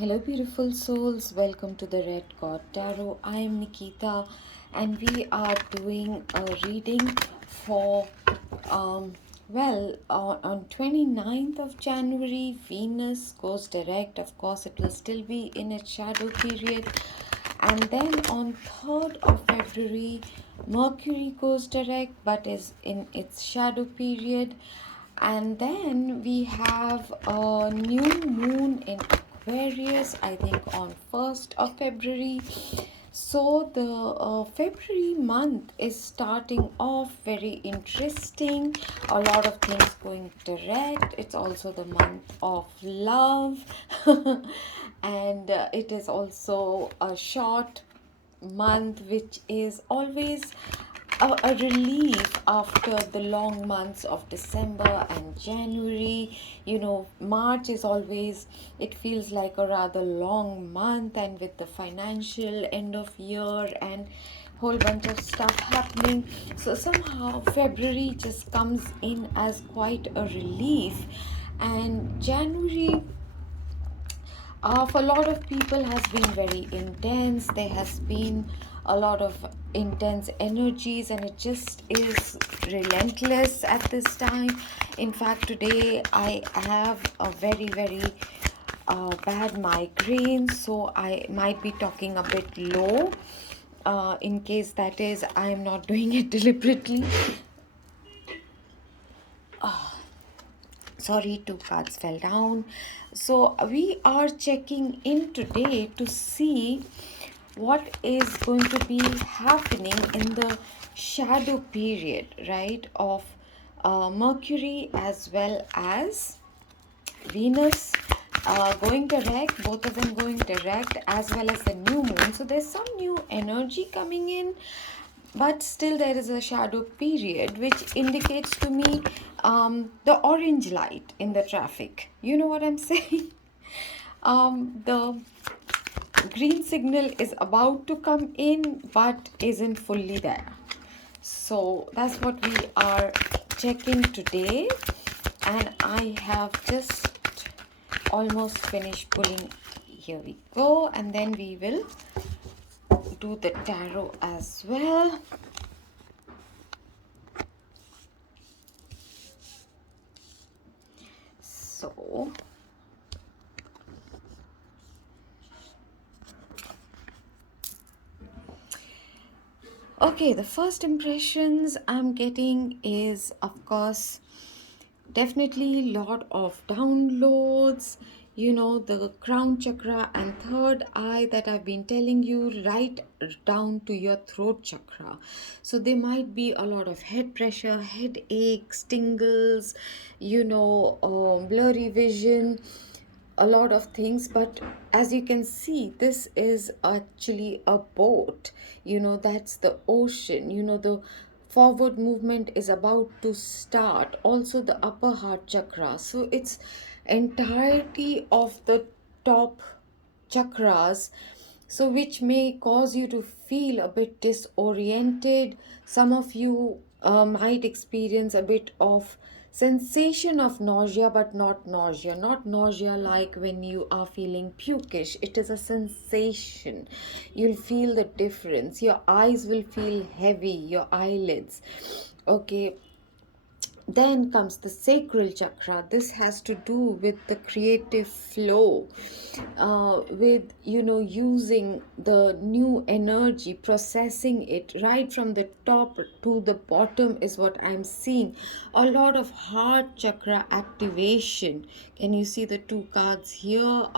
Hello, beautiful souls. Welcome to the Red God Tarot. I am Nikita, and we are doing a reading for, on 29th of January, Venus goes direct. Of course, it will still be in its shadow period. And then on 3rd of February, Mercury goes direct but is in its shadow period. And then we have a new moon in Aquarius, I think on 1st of February. So the February month is starting off very interesting. A lot of things going direct. It's also the month of love. And it is also a short month, which is always a relief after the long months of December and January. March is always, it feels like a rather long month, and with the financial end of year and whole bunch of stuff happening, so somehow February just comes in as quite a relief. And January, for a lot of people, has been very intense. There has been a lot of intense energies, and it just is relentless at this time. In fact, today I have a very bad migraine, so I might be talking a bit low. In case that is, I am not doing it deliberately. Sorry, two cards fell down. So we are checking in today to see what is going to be happening in the shadow period, right, of Mercury as well as Venus going direct, both of them going direct, as well as the new moon. So there's some new energy coming in, but still there is a shadow period, which indicates to me the orange light in the traffic. You know what I'm saying? The green signal is about to come in, but isn't fully there. So that's what we are checking today, and I have just almost finished pulling. Here we go, and then we will do the tarot as well. So okay, the first impressions I'm getting is, of course, definitely lot of downloads. The crown chakra and third eye that I've been telling you, right down to your throat chakra. So there might be a lot of head pressure, headaches, tingles, blurry vision, a lot of things. But as you can see, this is actually a boat. That's the ocean. The forward movement is about to start. Also the upper heart chakra, so it's entirety of the top chakras, so which may cause you to feel a bit disoriented. Some of you might experience a bit of sensation of nausea, but not nausea like when you are feeling pukish. It is a sensation. You'll feel the difference. Your eyes will feel heavy, your eyelids. Okay, then comes the sacral chakra. This has to do with the creative flow, with using the new energy, processing it right from the top to the bottom is what I'm seeing. A lot of heart chakra activation. Can you see the two cards here?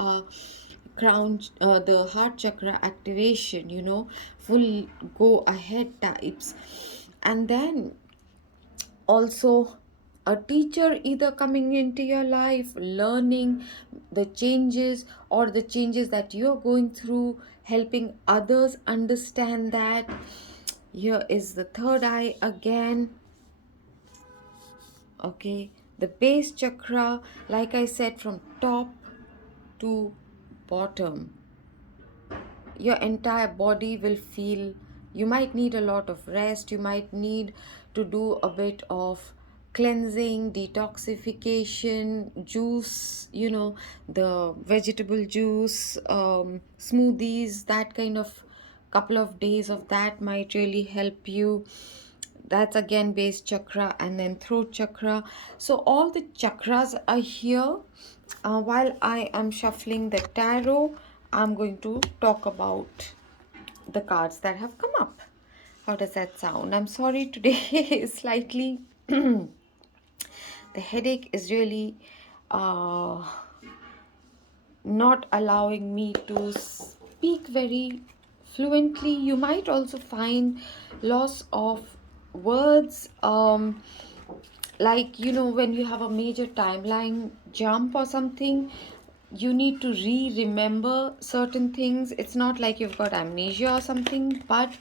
The heart chakra activation, full go ahead types. And then also a teacher either coming into your life, learning the changes or the changes that you're going through, helping others understand that. Here is the third eye again. Okay, the base chakra, like I said, from top to bottom, your entire body will feel, you might need a lot of rest, you might need to do a bit of cleansing, detoxification, juice, the vegetable juice, smoothies, that kind of couple of days of that might really help you. That's again base chakra and then throat chakra. So all the chakras are here. While I am shuffling the tarot, I'm going to talk about the cards that have come up. How does that sound? I'm sorry today is slightly the headache is really uh, not allowing me to speak very fluently. You might also find loss of words, like when you have a major timeline jump or something, you need to remember certain things. It's not like you've got amnesia or something, but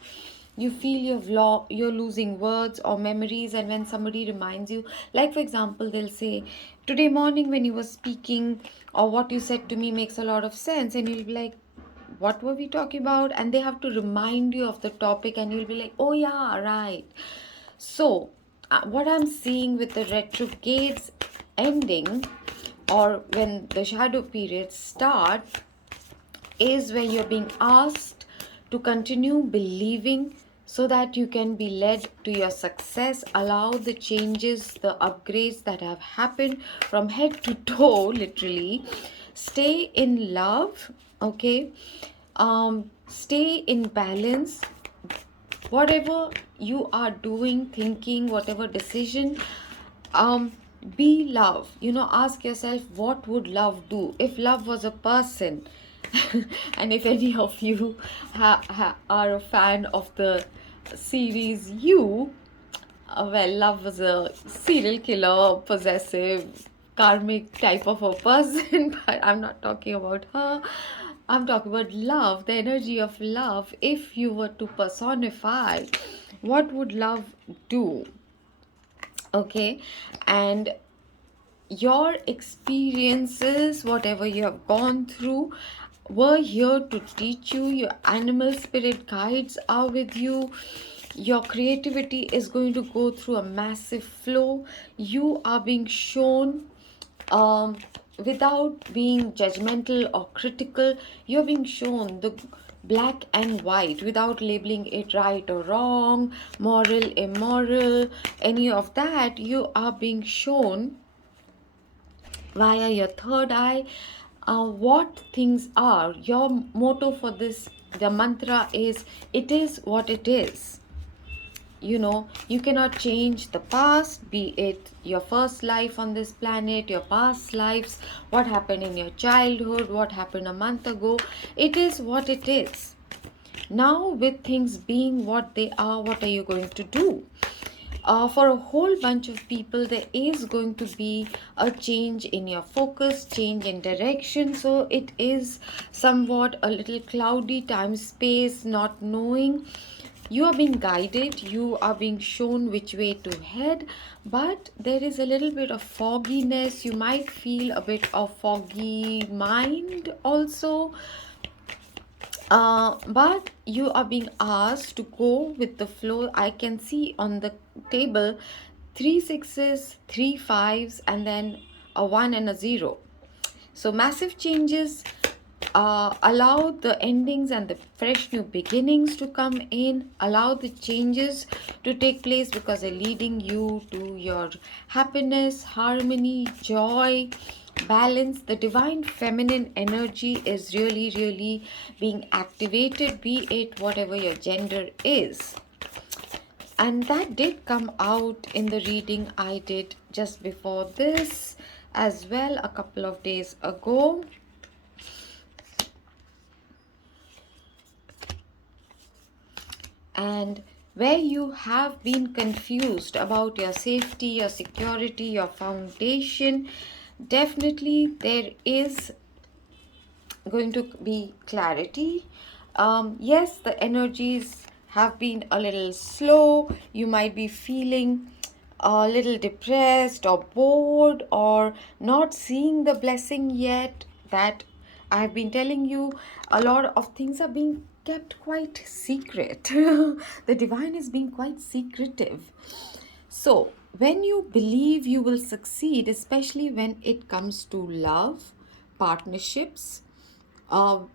you feel you're losing words or memories, and when somebody reminds you, like for example, they'll say, today morning when you were speaking, or what you said to me makes a lot of sense, and you'll be like, what were we talking about? And they have to remind you of the topic, and you'll be like, oh yeah, right. So what I'm seeing with the retrogrades ending, or when the shadow periods start, is when you're being asked to continue believing so that you can be led to your success. Allow the changes, the upgrades that have happened from head to toe, literally. Stay in love, okay? Stay in balance. Whatever you are doing, thinking, whatever decision, um, be love. Ask yourself, what would love do if love was a person? And if any of you are a fan of the series You, well, love was a serial killer, possessive, karmic type of a person, but I'm not talking about her. I'm talking about love, the energy of love. If you were to personify, what would love do? Okay, and your experiences, whatever you have gone through, were here to teach you. Your animal spirit guides are with you. Your creativity is going to go through a massive flow. You are being shown, um, without being judgmental or critical, you're being shown the black and white without labeling it right or wrong, moral, immoral, any of that. You are being shown via your third eye what things are. Your motto for this, the mantra is, it is what it is. You cannot change the past, be it your first life on this planet, your past lives, what happened in your childhood, what happened a month ago. It is what it is. Now, with things being what they are, what are you going to do? For a whole bunch of people, there is going to be a change in your focus, change in direction. So it is somewhat a little cloudy time space, not knowing. You are being guided, you are being shown which way to head, but there is a little bit of fogginess. You might feel a bit of foggy mind also, but you are being asked to go with the flow. I can see on the table 3 6s, 3 5s, and then a 1 and a 0. So massive changes. Allow the endings and the fresh new beginnings to come in. Allow the changes to take place because they're leading you to your happiness, harmony, joy, balance. The divine feminine energy is really, really being activated, be it whatever your gender is. And that did come out in the reading I did just before this as well, a couple of days ago. And where you have been confused about your safety, your security, your foundation, definitely there is going to be clarity. Yes, the energies have been a little slow. You might be feeling a little depressed or bored or not seeing the blessing yet. That I've been telling you, a lot of things are being kept quite secret. The divine is being quite secretive. So when you believe you will succeed, especially when it comes to love, partnerships,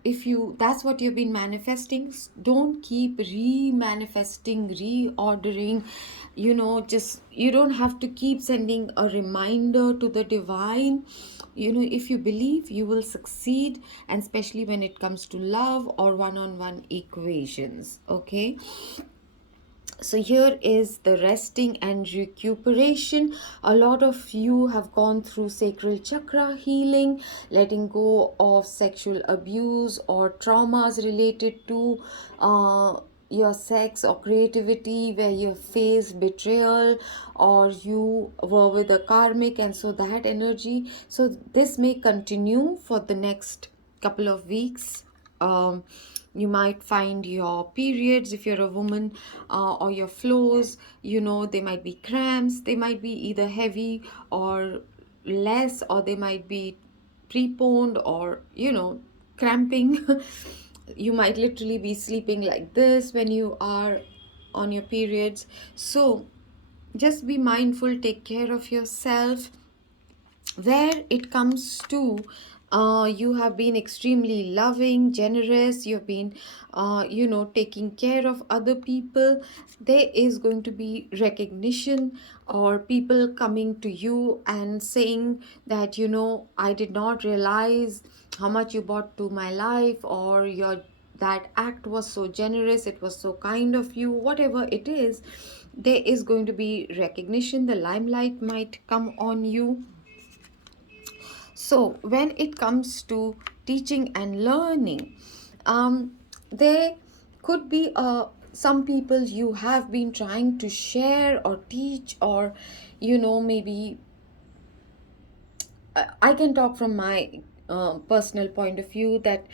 if you that's what you've been manifesting, don't keep re-manifesting, reordering, just you don't have to keep sending a reminder to the divine. If you believe, you will succeed, and especially when it comes to love or one-on-one equations. Okay, so here is the resting and recuperation. A lot of you have gone through sacral chakra healing, letting go of sexual abuse or traumas related to your sex or creativity, where you faced betrayal or you were with a karmic, and so that energy. So this may continue for the next couple of weeks. You might find your periods, if you're a woman, or your flows, they might be cramps, they might be either heavy or less, or they might be preponed or cramping. You might literally be sleeping like this when you are on your periods. So just be mindful, take care of yourself. Where it comes to you have been extremely loving, generous, you've been taking care of other people, there is going to be recognition, or people coming to you and saying that I did not realize how much you brought to my life, or your that act was so generous, it was so kind of you, whatever it is. There is going to be recognition, the limelight might come on you. So, when it comes to teaching and learning, there could be some people you have been trying to share or teach, or maybe I can talk from my personal point of view, that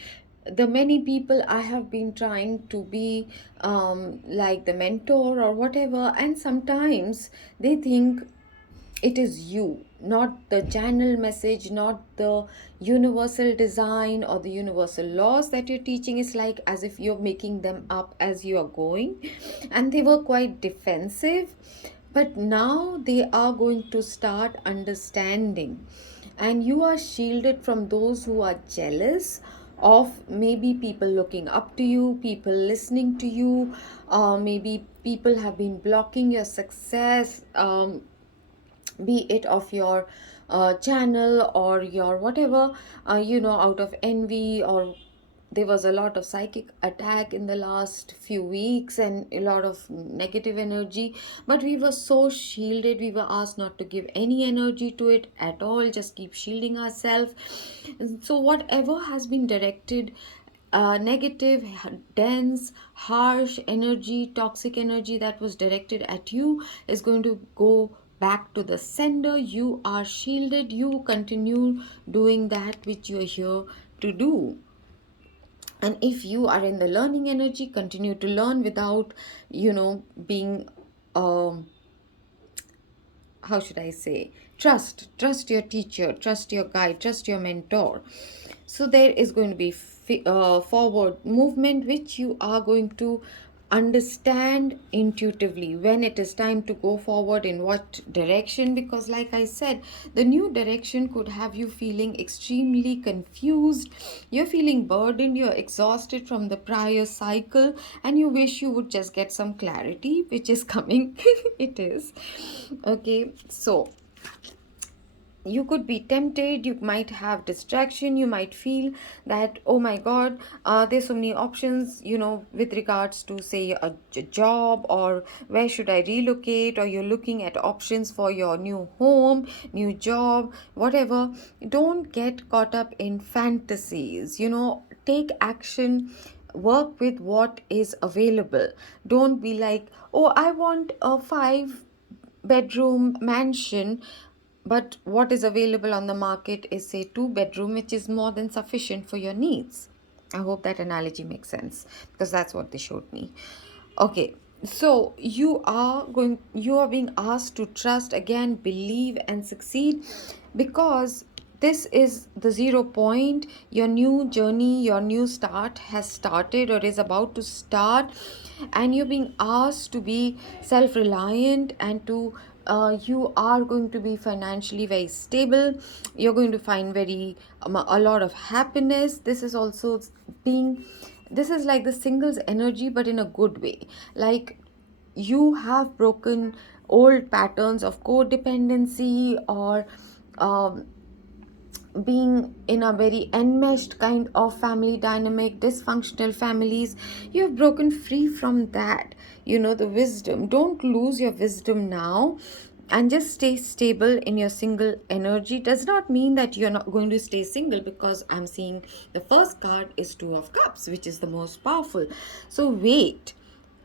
the many people I have been trying to be like the mentor or whatever, and sometimes they think it is you, not the channel message, not the universal design or the universal laws that you're teaching. Is like as if you're making them up as you are going. And they were quite defensive, but now they are going to start understanding. And you are shielded from those who are jealous of maybe people looking up to you, people listening to you, maybe people have been blocking your success, be it of your channel or your whatever, out of envy, or there was a lot of psychic attack in the last few weeks and a lot of negative energy, but we were so shielded, we were asked not to give any energy to it at all, just keep shielding ourselves. So whatever has been directed, negative, dense, harsh energy, toxic energy that was directed at you is going to go back to the sender. You are shielded. You continue doing that which you are here to do. And if you are in the learning energy, continue to learn without, being how should I say, trust your teacher, trust your guide, trust your mentor. So there is going to be forward movement, which you are going to understand intuitively when it is time to go forward, in what direction. Because like I said, the new direction could have you feeling extremely confused, you're feeling burdened, you're exhausted from the prior cycle, and you wish you would just get some clarity, which is coming. It is okay. So you could be tempted, you might have distraction, you might feel that, oh my god, there's so many options, with regards to say a job, or where should I relocate, or you're looking at options for your new home, new job, whatever. Don't get caught up in fantasies, take action, work with what is available. Don't be like, oh, I want a 5 bedroom mansion, but what is available on the market is say 2 bedroom, which is more than sufficient for your needs. I hope that analogy makes sense, because that's what they showed me. Okay, so you are being asked to trust again, believe and succeed, because this is the 0 point. Your new journey, your new start has started or is about to start, and you're being asked to be self reliant and to You are going to be financially very stable. You're going to find a lot of happiness. This is like the singles energy, but in a good way. Like, you have broken old patterns of codependency, or um, being in a very enmeshed kind of family dynamic, dysfunctional families. You have broken free from that. The wisdom, don't lose your wisdom now, and just stay stable in your single energy. Does not mean that you're not going to stay single, because I'm seeing the first card is Two of Cups, which is the most powerful. So wait,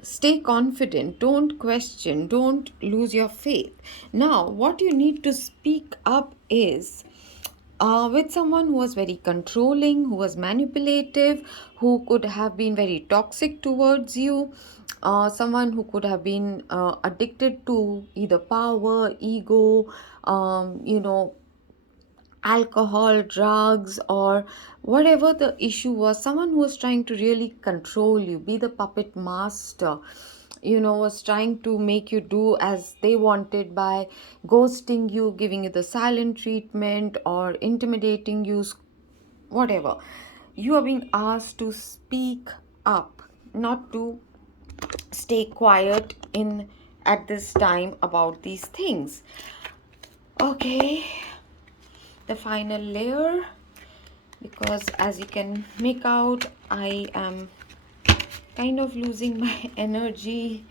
stay confident, don't question, don't lose your faith. Now what you need to speak up is with someone who was very controlling, who was manipulative, who could have been very toxic towards you, someone who could have been addicted to either power, ego, alcohol, drugs, or whatever the issue was. Someone who was trying to really control you, be the puppet master, was trying to make you do as they wanted by ghosting you, giving you the silent treatment, or intimidating you, whatever. You are being asked to speak up, not to stay quiet in at this time about these things. Okay, the final layer, because as you can make out, I am kind of losing my energy.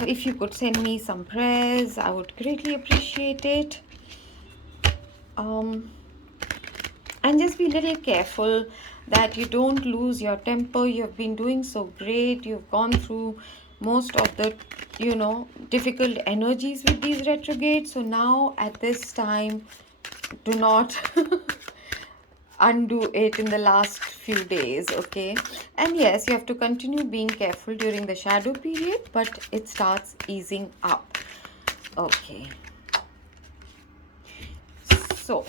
If you could send me some prayers, I would greatly appreciate it. um and just be a little careful that you don't lose your temper. You've been doing so great. You've gone through most of the difficult energies with these retrogrades. So now at this time, do not undo it in the last few days. Okay, and yes, you have to continue being careful during the shadow period, but it starts easing up. Okay, so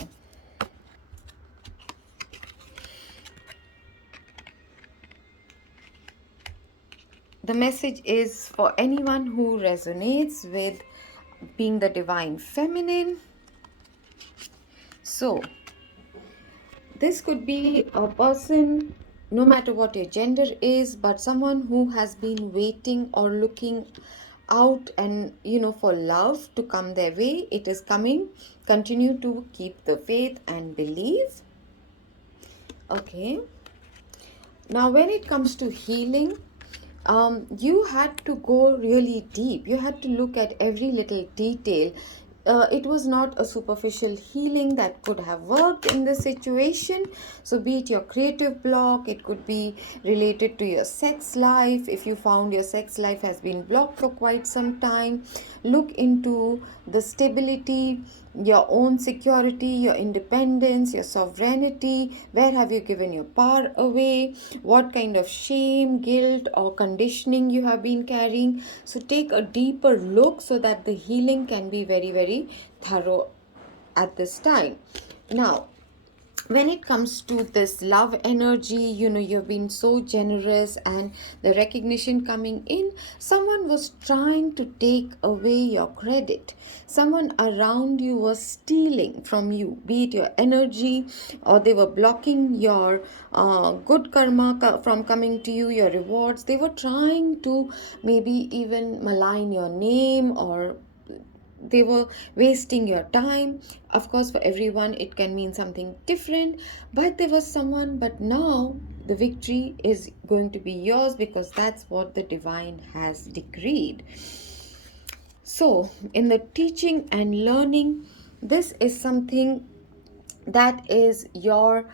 the message is for anyone who resonates with being the divine feminine. So this could be a person, no matter what your gender is, but someone who has been waiting or looking out and for love to come their way. It is coming. Continue to keep the faith and believe. Okay, now when it comes to healing, you had to go really deep. You had to look at every little detail. It was not a superficial healing that could have worked in this situation. So be it your creative block, it could be related to your sex life. If you found your sex life has been blocked for quite some time, look into the stability, your own security, your independence, your sovereignty. Where have you given your power away? What kind of shame, guilt, or conditioning you have been carrying? So take a deeper look so that the healing can be very, very thorough at this time. Now, when it comes to this love energy, you've been so generous, and the recognition coming in, someone was trying to take away your credit. Someone around you was stealing from you, be it your energy, or they were blocking your good karma from coming to you, your rewards. They were trying to maybe even malign your name, or they were wasting your time. Of course, for everyone it can mean something different, but there was someone. But now the victory is going to be yours, because that's what the divine has decreed. So in the teaching and learning, this is something that is your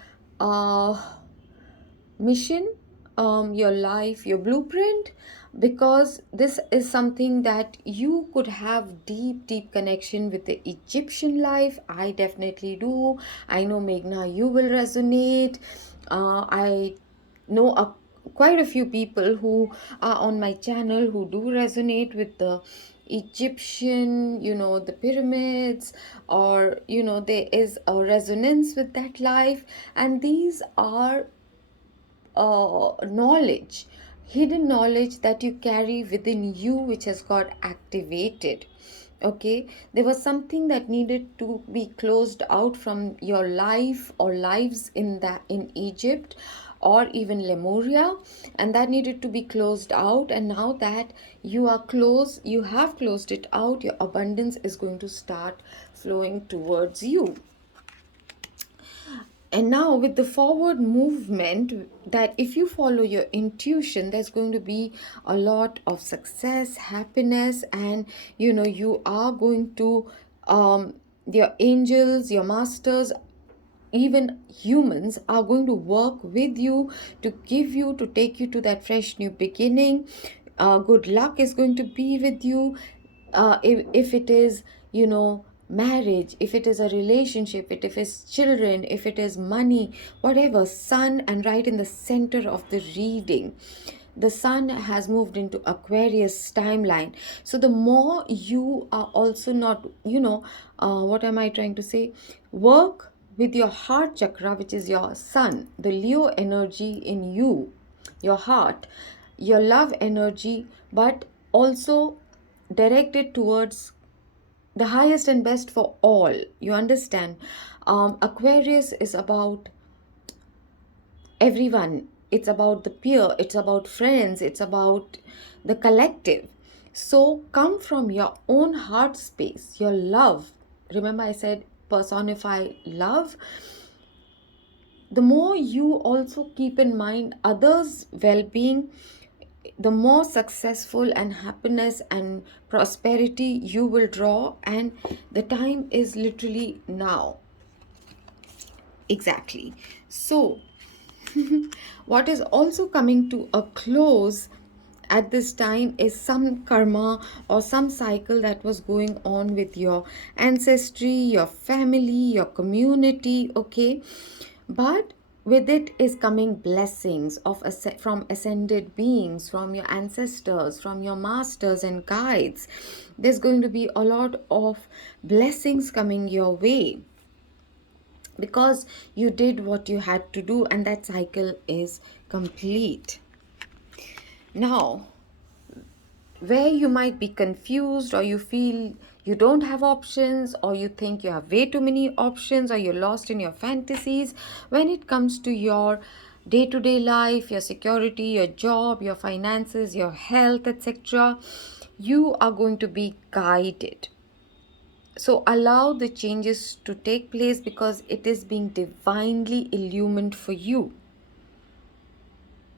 mission, your life, your blueprint, because this is something that you could have deep, deep connection with the Egyptian life. I definitely do. I know, Meghna, you will resonate. I know quite a few people who are on my channel who do resonate with the Egyptian, the pyramids, or there is a resonance with that life. And these are knowledge, hidden knowledge that you carry within you, which has got activated. Okay, there was something that needed to be closed out from your life or lives in Egypt or even Lemuria, and that needed to be closed out. And now that you have closed it out, your abundance is going to start flowing towards you. And now with the forward movement, that if you follow your intuition, there's going to be a lot of success, happiness, and you are going to your angels, your masters, even humans are going to work with you to take you to that fresh new beginning. Good luck is going to be with you. If it is marriage, if it is a relationship, if it is children, if it is money, whatever, sun, and right in the center of the reading, the sun has moved into Aquarius timeline. So the more you are also not, what am I trying to say? Work with your heart chakra, which is your sun, the Leo energy in you, your heart, your love energy, but also direct it towards the highest and best for all. You understand? Aquarius is about everyone. It's about the peer, it's about friends, it's about the collective. So come from your own heart space, your love. Remember, I said personify love. The more you also keep in mind others' well being, the more successful and happiness and prosperity you will draw. And the time is literally now. Exactly. So, what is also coming to a close at this time is some karma or some cycle that was going on with your ancestry, your family, your community, okay? But with it is coming blessings from ascended beings, from your ancestors, from your masters and guides. There's going to be a lot of blessings coming your way because you did what you had to do, and that cycle is complete. Now, where you might be confused, or you feel you don't have options, or you think you have way too many options, or you're lost in your fantasies when it comes to your day-to-day life, your security, your job, your finances, your health, etc., you are going to be guided. So allow the changes to take place because it is being divinely illumined for you.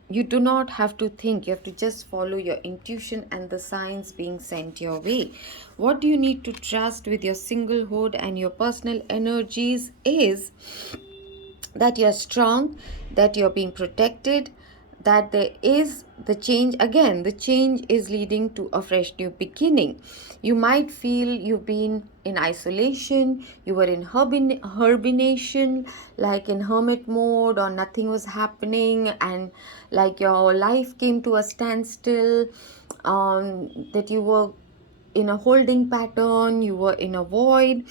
You do not have to think, you have to just follow your intuition and the signs being sent your way. What do you need to trust with your singlehood and your personal energies is that you're strong, that you're being protected, that there is the change. Again, the change is leading to a fresh new beginning. You might feel you've been in isolation, you were in hibernation, like in hermit mode, or nothing was happening, and like your life came to a standstill, that you were in a holding pattern, you were in a void,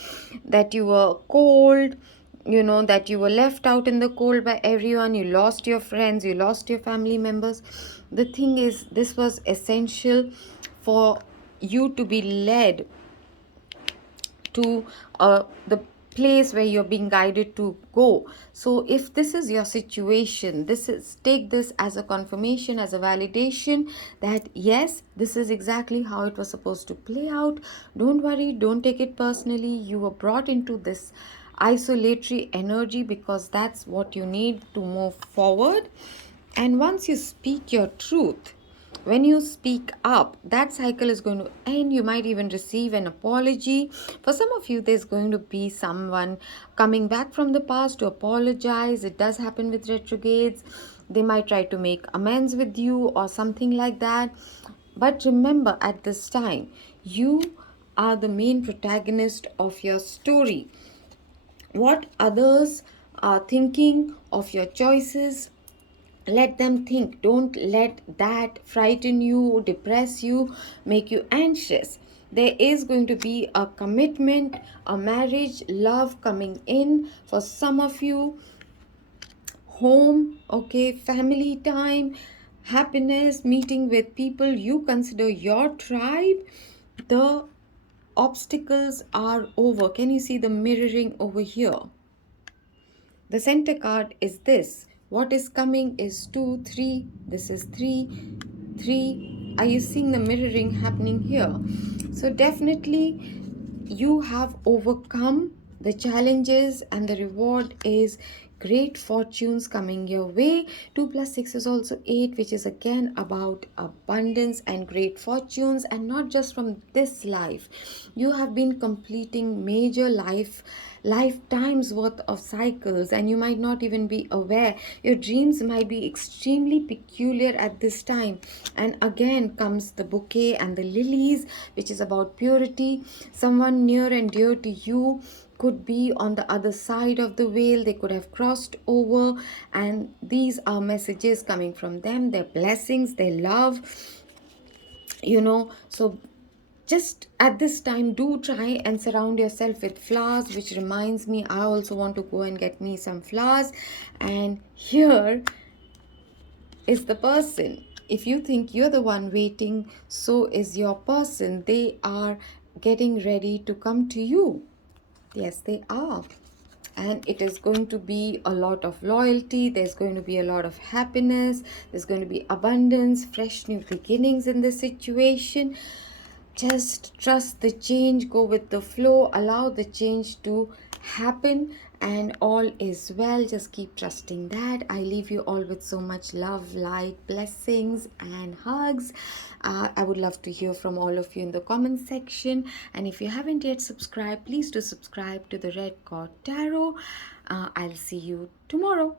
that you were cold, that you were left out in the cold by everyone, you lost your friends, you lost your family members. The thing is, this was essential for you to be led to the place where you're being guided to go. So if this is your situation, take this as a confirmation, as a validation that yes, this is exactly how it was supposed to play out. Don't worry, don't take it personally. You were brought into this isolatory energy because that's what you need to move forward. And once you speak your truth, when you speak up, that cycle is going to end. You might even receive an apology. For some of you, there's going to be someone coming back from the past to apologize. It does happen with retrogrades. They might try to make amends with you or something like that. But remember, at this time, you are the main protagonist of your story. What others are thinking of your choices, let them think. Don't let that frighten you, depress you, make you anxious. There is going to be a commitment, a marriage, love coming in for some of you, home, okay, family time, happiness, meeting with people you consider your tribe, the obstacles are over. Can you see the mirroring over here? The center card is this. What is coming is 2, 3. This is 3, 3. Are you seeing the mirroring happening here? So definitely you have overcome the challenges, and the reward is great fortunes coming your way. 2 plus 6 is also 8, which is again about abundance and great fortunes, and not just from this life. You have been completing major lifetimes worth of cycles, and you might not even be aware. Your dreams might be extremely peculiar at this time. And again comes the bouquet and the lilies, which is about purity. Someone near and dear to you could be on the other side of the veil. They could have crossed over, and these are messages coming from them, their blessings, their love, so just at this time, do try and surround yourself with flowers, which reminds me, I also want to go and get me some flowers. And here is the person. If you think you're the one waiting, so is your person. They are getting ready to come to you. Yes, they are. And it is going to be a lot of loyalty. There's going to be a lot of happiness. There's going to be abundance, fresh new beginnings in this situation. Just trust the change, go with the flow, allow the change to happen, and all is well. Just keep trusting that. I leave you all with so much love, light, blessings, and hugs. I would love to hear from all of you in the comment section. And if you haven't yet subscribed, please do subscribe to the Red Cord Tarot. I'll see you tomorrow.